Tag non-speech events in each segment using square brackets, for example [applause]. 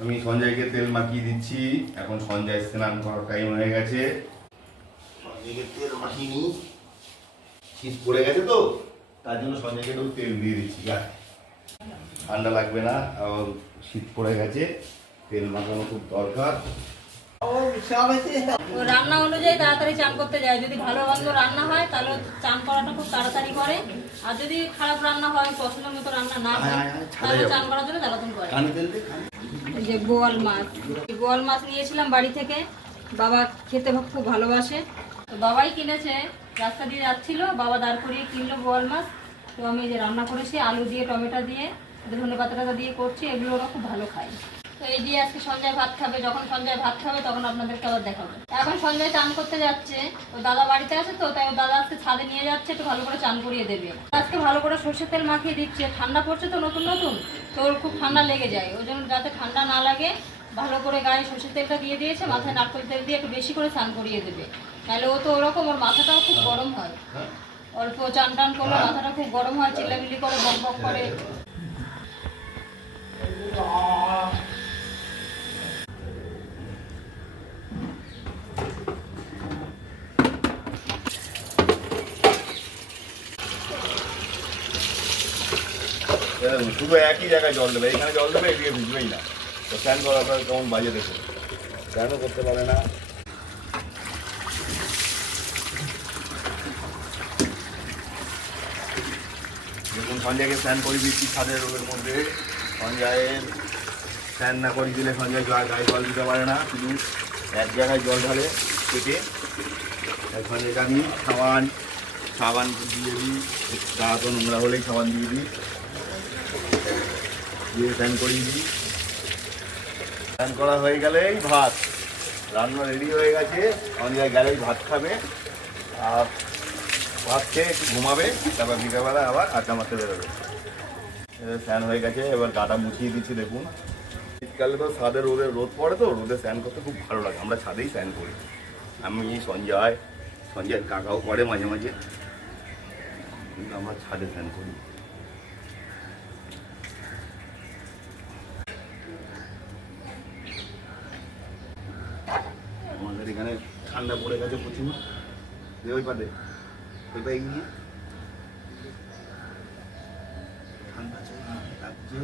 আমি সঞ্জয়কে তেল মাখিয়ে দিচ্ছি। এখন সঞ্জয় স্নান করার টাইম হয়ে গেছে। সঞ্জয়কে তেল মাখিয়ে নিই শীত পড়ে গেছে তো তার জন্য সঞ্জয়কে একটু তেল দিয়ে দিচ্ছি গায়ে। ঠান্ডা লাগবে না আর শীত পড়ে গেছে তেল মাখানো খুব দরকার। রান্না অনুযায়ী তাড়াতাড়ি চান করতে যায়। যদি ভালো মন্দ রান্না হয় তাহলে চান করাটা খুব তাড়াতাড়ি করে। আর যদি খারাপ রান্না হয় পছন্দের মতো রান্না না হয় তাহলে চান করার জন্য জ্বালাতন করে। যে বোয়াল মাছ। বোয়াল মাছ নিয়েছিলাম বাড়ি থেকে। বাবা খেতে খুব ভালোবাসে। তো বাবাই কিনেছে, রাস্তা দিয়ে যাচ্ছিল, বাবা দাঁড় করিয়ে কিনলো বোয়াল মাছ। তো আমি যে রান্না করেছি, আলু দিয়ে, টমেটো দিয়ে ধনে পাতাটা দিয়ে করছি, এগুলো ওরা খুব ভালো খায়। এই দিয়ে আজকে সঞ্জয় ভাত খাবে, যখন সঞ্জয় ভাত খাবে, তখন আপনাদেরকে আবার দেখাবো। এখন সঞ্জয় চান করতে যাচ্ছে ও দাদা বাড়িতে আছে তো, তাই ও দাদা আজকে ছাদে নিয়ে যাচ্ছে, একটু ভালো করে চান করিয়ে দেবে। আজকে ভালো করে সর্ষের তেল মাখিয়ে দিচ্ছে, ঠান্ডা পড়ছে তো নতুন নতুন, তো ওর খুব ঠান্ডা লেগে যায়। ওই জন্য যাতে ঠান্ডা না লাগে, ভালো করে গায়ে সর্ষের তেলটা দিয়ে দিয়েছে, মাথায় নারকেল তেল দিয়ে একটু বেশি করে চান করিয়ে দেবে। তাহলে ও তো ওরকম, ওর মাথাটাও খুব গরম হয়। অল্প চান টান করলে মাথাটা খুব গরম হয়, চিল্লামিল্লি করে, বক বক করে। শুধু একই জায়গায় জল দেবে, এখানে জল দেবে, এদিকে ভিজবেই না। তো স্নান করার পর কেমন বাজে দেখো স্নানও করতে পারে না। দেখুন, সঞ্জয়কে স্নান করে দিচ্ছি ছাদের রোগের মধ্যে। সঞ্জয়ের স্নান না করে দিলে সঞ্জয় গায়ে জল দিতে পারে না, শুধু এক জায়গায় জল ঢালে পেটে আর সঞ্জয়কে আমি সাবান সাবান দিয়ে দিই গা হাত নোংরা হলেই সাবান দিয়ে দিই। দিয়ে স্নান করিয়ে দিই। স্নান করা হয়ে গেলেই ভাত। রান্না রেডি হয়ে গেছে। সঞ্জয় গেলেই ভাত খাবে। আর ভাত খেয়ে একটু ঘুমাবে, তারপর বিকেলবেলা আবার আড্ডা মারতে বেরোবে। স্নান হয়ে গেছে, এবার গাটা মুছিয়ে দিচ্ছি, দেখুন। শীতকালে তো ছাদে রোদে রোদ পড়ে তো, রোদে স্নান করতে খুব ভালো লাগে। আমরা ছাদেই স্নান করি। আমি, সঞ্জয়, সঞ্জয়ের কাকাও করে মাঝে মাঝে। আমরা ছাদে স্নান করি। এখানে ঠান্ডা পড়ে গেছে প্রচুর। দে ওই পাতে ওই পায়ে গিয়ে ঠান্ডা লাগছে।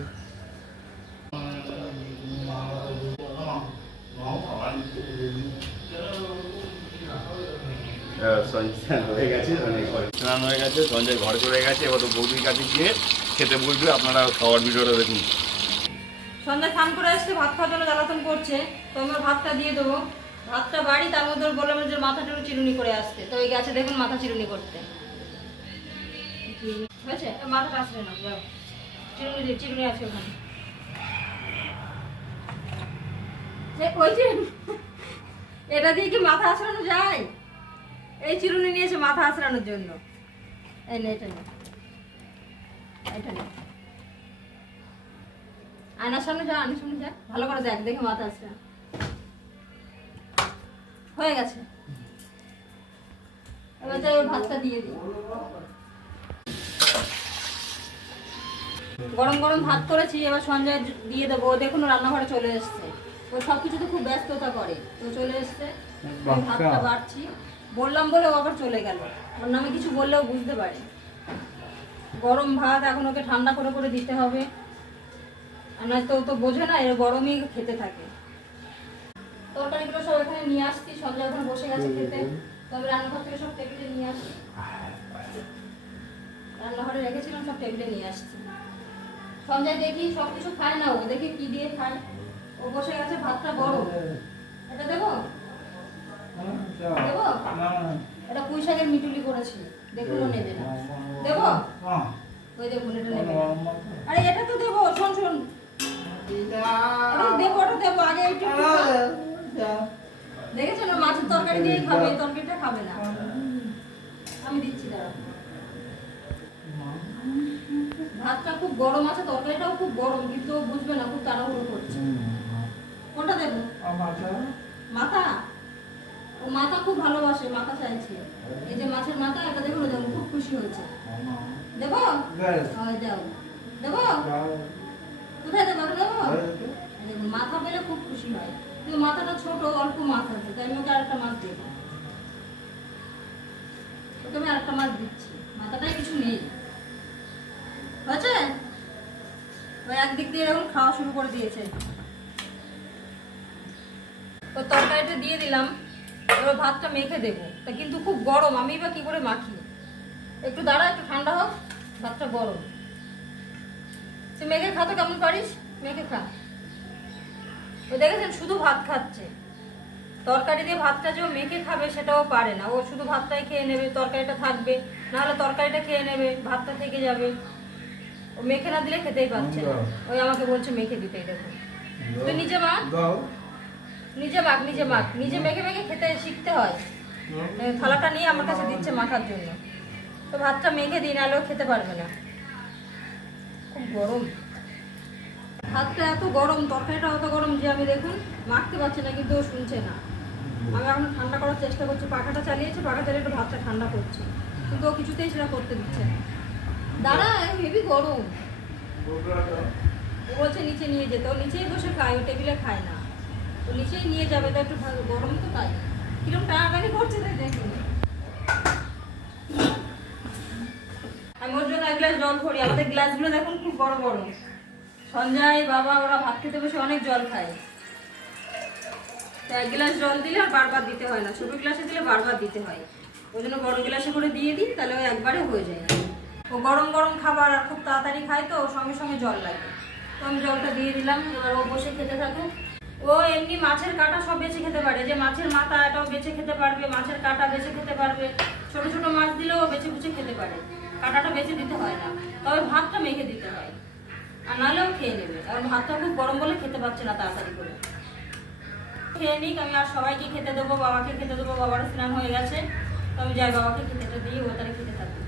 সঞ্জয় হয়ে গেছে স্নান হয়ে গেছে সঞ্জয় ঘর চলে গেছে এবার তো বৌদির কাছে গিয়ে খেতে আপনারা খাওয়ার ভিডিওটা দেখুন। সন্ধ্যা স্নান করে আসছে ভাত খাওয়ার জন্য জ্বালাতন করছে তো আমরা ভাতটা দিয়ে দেবো। ভাতটা বাড়ি, তার মধ্যে বললাম যে মাথাটা চিরুনি করে আসতে। তো ওই গেছে দেখুন মাথা চিরুনি করতে। হয়েছে? মাথাটা আসবে না চিরুনি চিরুনি আছে ওখানে। [laughs] এটা দিয়ে কি মাথা আঁচড়ানো যায়? এই চিরুনি নিয়েছে মাথা আঁচড়ানোর জন্য। এই এটা এটা আয়নার সামনে যা, আয়নার যা, ভালো করে দেখ, দেখে মাথা আসছে হয়ে গেছে। এবার যাই ভাতটা দিয়ে দিই। গরম গরম ভাত করেছি এবার সঞ্জয় দিয়ে দেবো। দেখুন রান্নাঘরে চলে এসছে। ও সব কিছুতে খুব ব্যস্ততা করে। তো চলে এসছে ভাতটা বাড়ছি। বললাম বলে ও আবার চলে গেল। ওর নামে কিছু বললেও বুঝতে পারে। গরম ভাত এখন ওকে ঠান্ডা করে করে দিতে হবে। আর নয়তো ও তো বোঝে না এর গরমই খেতে থাকে। তরকারিগুলো সব এখানে নিয়ে আসছি সঞ্জয় ওখানে বসে গেছে খেতে। তো আমি রান্নাঘর থেকে সব টেবিলে নিয়ে আসছি। রান্নাঘরে রেখেছিলাম সব টেবিলে নিয়ে আসছি। সঞ্জয় দেখি সব কিছু খায় না ও দেখি কি দিয়ে খায়। ও বসে গেছে ভাতটা বড় এটা দেবো? দেবো? এটা পুঁই শাকের মিটুলি করেছি দেখুন ও নেবে না। দেবো? ওই দেখুন এটা নেবে। আরে এটা তো দেবো শোন শোন। দেবো ওটা দেবো আগে একটু। দেখেছেন ও মাছের তরকারি দিয়ে খাবে এই তরকারিটা খাবে না। আমি দিচ্ছি দাঁড়া ভাতটা খুব গরম আছে তরকারিটাও খুব গরম কিন্তু বুঝবে না খুব তাড়াহুড়ো করছে। কোনটা দেবো? মাথা? ও মাথা খুব ভালোবাসে মাথা চাইছে। এই যে মাছের মাথা এটা দেখুন ও খুব খুশি হয়েছে। দেবো? হয়। দেবো? কোথায় দেবো? দেবো। মাথা পেলে খুব খুশি হয়। কিন্তু মাথাটা ছোট, অল্প মাছ আছে, তাই আমি আরেকটা মাছ দেবো ওকে আমি আরেকটা মাছ দিচ্ছি। মাথাটায় কিছু নেই। হয়েছে? একদিক দিয়ে খাওয়া শুরু করে দিয়েছে। তো তরকারিটা দিয়ে দিলাম। এবার ভাতটা মেখে দেবো। তা কিন্তু খুব গরম আমি বা কি করে মাখি? একটু দাঁড়া, একটু ঠান্ডা হোক, ভাতটা গরম। তুই মেখে খা তো, কেমন পারিস? মেখে খা। ও দেখেছেন শুধু ভাত খাচ্ছে। তরকারি দিয়ে ভাতটা যে মেখে খাবে সেটাও পারে না। ও শুধু ভাতটাই খেয়ে নেবে তরকারিটা থাকবে। নাহলে তরকারিটা খেয়ে নেবে ভাতটা থেকে যাবে। ও মেখে না দিলে খেতেই পাচ্ছে না। ওই আমাকে বলছে মেখে দিতে দেখো। তুই নিজে মাখ নিজে মাখ নিজে মাখ নিজে মেখে মেখে খেতে শিখতে হয়। থালাটা নিয়ে আমার কাছে দিচ্ছে মাখার জন্য। তো ভাতটা মেখে দিই নাহলেও খেতে পারবে না। খুব গরম। ভাতটা এত গরম, তরকারিটা অত গরম যে আমি দেখুন মাখতে পারছি না, কিন্তু ও শুনছে না। আমি এখন ঠান্ডা করার চেষ্টা করছি, পাখাটা চালিয়েছে, পাখা চালিয়ে একটু ভাতটা ঠান্ডা করছি। কিন্তু ও কিছুতেই সেটা করতে দিচ্ছে না। দাঁড়া হেভি গরম। ও বলছে নিচে নিয়ে যেতে, ও নিচেই বসে খায়, ও টেবিলে খায় না। তো নিচেই নিয়ে যাবে, তো একটু গরম তো তাই। কীরকম টানাটানি করছে তাই দেখি আমি ওর জন্য এক গ্লাস জল ভরি, আমাদের গ্লাসগুলো দেখুন খুব বড় বড়। সঞ্জয়, বাবা, ওরা ভাত খেতে বসে অনেক জল খায়। এক গ্লাস জল দিলে আর বারবার দিতে হয় না। ছোট গ্লাসে দিলে বারবার দিতে হয়। ওই জন্য বড় গ্লাসে করে দিয়ে দিই, তাহলে ওই একবারে হয়ে যায়। ও গরম গরম খাবার আর খুব তাড়াতাড়ি খায় তো সঙ্গে সঙ্গে জল লাগে। তো আমি জলটা দিয়ে দিলাম, এবার ও বসে খেতে থাকুক। ও এমনি মাছের কাঁটা সব বেছে খেতে পারে। যে মাছের মাথা, এটাও বেছে খেতে পারবে, মাছের কাঁটা বেছে খেতে পারবে। ছোট ছোট মাছ দিলেও বেছে বুঝে খেতে পারে। কাঁটাটা বেছে দিতে হয় না। তবে ভাতটা মেখে দিতে হয়। আর নাহলেও খেয়ে নেবে। কারণ ভাতটা খুব গরম বলে খেতে পারছে না তাড়াতাড়ি করে। খেয়ে নিক, আমি আর সবাইকে খেতে দেবো, বাবাকে খেতে দেবো, বাবারও স্নান হয়ে গেছে। তো আমি যাই, বাবাকে খেতে দিই, ও তারা খেতে থাকে